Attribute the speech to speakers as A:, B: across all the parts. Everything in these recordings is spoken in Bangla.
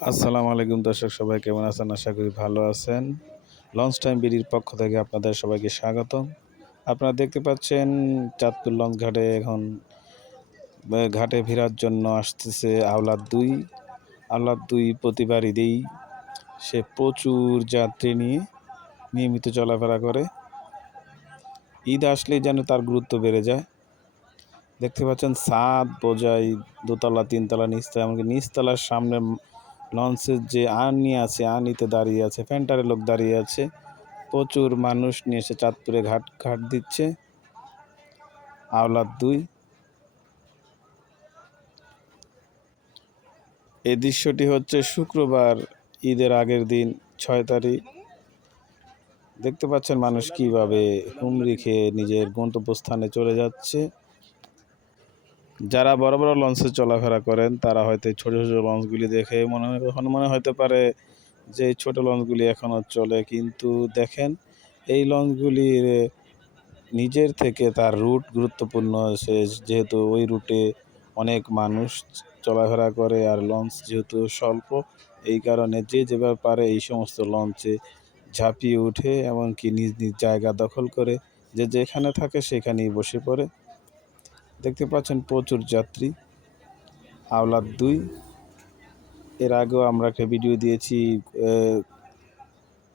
A: আসসালামু আলাইকুম দর্শক, সবাই কেমন আছেন? আশা করি ভালো আছেন। লঞ্চ টাইম বিডির পক্ষ থেকে আপনাদের সবাইকে স্বাগতম। আপনারা দেখতে পাচ্ছেন, চাঁদপুর লঞ্চ ঘাটে এখন ঘাটে ফেরার জন্য আসতেছে আওলাদ দুই। আওলাদ দুই প্রতিবার ঈদেই সে প্রচুর যাত্রী নিয়ে নিয়মিত চলাফেরা করে। ঈদ আসলেই যেন তার গুরুত্ব বেড়ে যায়। দেখতে পাচ্ছেন ছাদ বোঝাই দোতলা, তিনতলা নিচতলা, এমনকি নিচতলার সামনে লঞ্চের যে আর্নি আছে, আর্নিতে দাঁড়িয়ে আছে, ফ্যান্টারে লোক দাঁড়িয়ে আছে, প্রচুর মানুষ নিয়ে এসে চাঁদপুরে ঘাট ঘাট দিচ্ছে। আওলাদ দুই। এই দৃশ্যটি হচ্ছে শুক্রবার, ঈদের আগের দিন, ছয় তারিখ। দেখতে পাচ্ছেন মানুষ কীভাবে হুমড়ি খেয়ে নিজের গন্তব্যস্থানে চলে যাচ্ছে। যারা বড় বড় লঞ্চে চলাফেরা করেন, তারা হয়তো ছোট ছোট লঞ্চগুলি দেখে মনে হয় কখনো মনে হতে পারে যে ছোট লঞ্চগুলি এখনও চলে। কিন্তু দেখেন, এই লঞ্চগুলির নিজের থেকে তার রুট গুরুত্বপূর্ণ। সে যেহেতু ওই রুটে অনেক মানুষ চলাফেরা করে আর লঞ্চ যেহেতু স্বল্প, এই কারণে যে যেভাবে পারে এই সমস্ত লঞ্চে ঝাঁপিয়ে উঠে এমনকি নিজ নিজ জায়গা দখল করে, যে যেখানে থাকে সেখানেই বসে পড়ে। দেখতে পাচ্ছেন প্রচুর যাত্রী। আওলাদ দুই। এর আগেও আমরা একটা ভিডিও দিয়েছি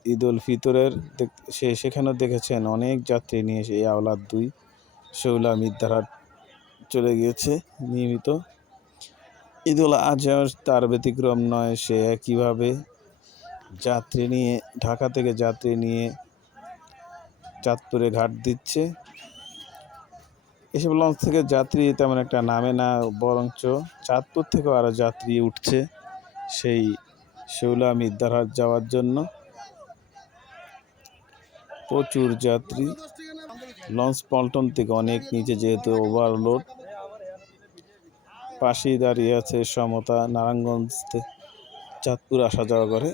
A: ঈদ উল ফিতরের। সে, সেখানেও দেখেছেন অনেক যাত্রী নিয়ে এই আওলাদ দুই। শৌলা মিদ্যারহাট চলে গিয়েছে নিয়মিত। ঈদ উল আজহার তার ব্যতিক্রম নয়, সে একইভাবে যাত্রী নিয়ে, ঢাকা থেকে যাত্রী নিয়ে চাঁদপুরে ঘাট দিচ্ছে। এসব লঞ্চ থেকে যাত্রী তেমন একটা নামে না, বরঞ্চ চাঁদপুর থেকেও আরও যাত্রী উঠছে সেই শৌলা মিদ্যারহাট যাওয়ার জন্য। প্রচুর যাত্রী। লঞ্চ পল্টন থেকে অনেক নিচে যেহেতু ওভারলোড পাশেই দাঁড়িয়ে আছে সমতা নারায়ণগঞ্জ চাঁদপুর আসা যাওয়া করে।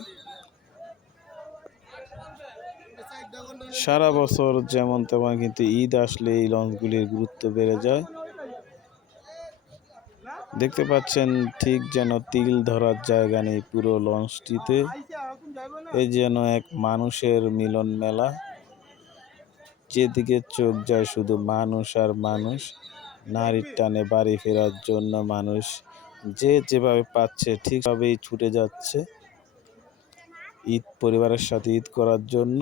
A: সারা বছর যেমন তেমন কিন্তু ঈদ আসলে এই লঞ্চগুলির গুরুত্ব বেড়ে যায়। দেখতে পাচ্ছেন ঠিক যেন তিল ধরার জায়গা নেই পুরো লঞ্চটিতে। এই যেন এক মানুষের মিলন মেলা। যেদিকে চোখ যায় শুধু মানুষ আর মানুষ, নারীর টানে বাড়ি ফেরার জন্য মানুষ যে যেভাবে পাচ্ছে ঠিকভাবেই ছুটে যাচ্ছে। ঈদ পরিবারের সাথে ঈদ করার জন্য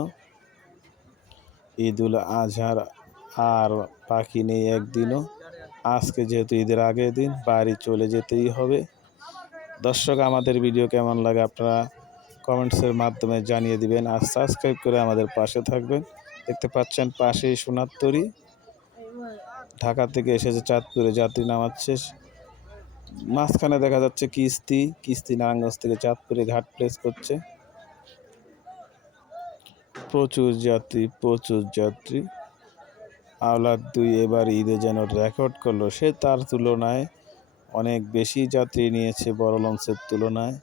A: ঈদ উল আজহার আর বাকি নেই একদিনও। আজকে যেহেতু ঈদের আগের দিন, বাড়ি চলে যেতেই হবে। দর্শক, আমাদের ভিডিও কেমন লাগে আপনারা কমেন্টসের মাধ্যমে জানিয়ে দিবেন আর সাবস্ক্রাইব করে আমাদের পাশে থাকবেন। দেখতে পাচ্ছেন পাশেই সোনারতরী ঢাকা থেকে এসেছে চাঁদপুরে, যাত্রী নামাচ্ছে। মাঝখানে দেখা যাচ্ছে কিস্তি কিস্তি নারায়ণগঞ্জ থেকে চাঁদপুরে ঘাট প্লেস করছে। প্রচুর যাত্রী প্রচুর যাত্রী। আওলাদ দুই এবার ঈদে যেন রেকর্ড করল। সে তার তুলনায় অনেক বেশি যাত্রী নিয়েছে বড় লঞ্চের তুলনায়।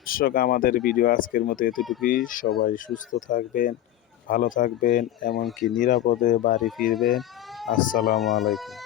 A: দর্শক, আমাদের ভিডিও আজকের মতো এতটুকুই। সবাই সুস্থ থাকবেন, ভালো থাকবেন, এমনকি নিরাপদে বাড়ি ফিরবেন। আসসালামু আলাইকুম।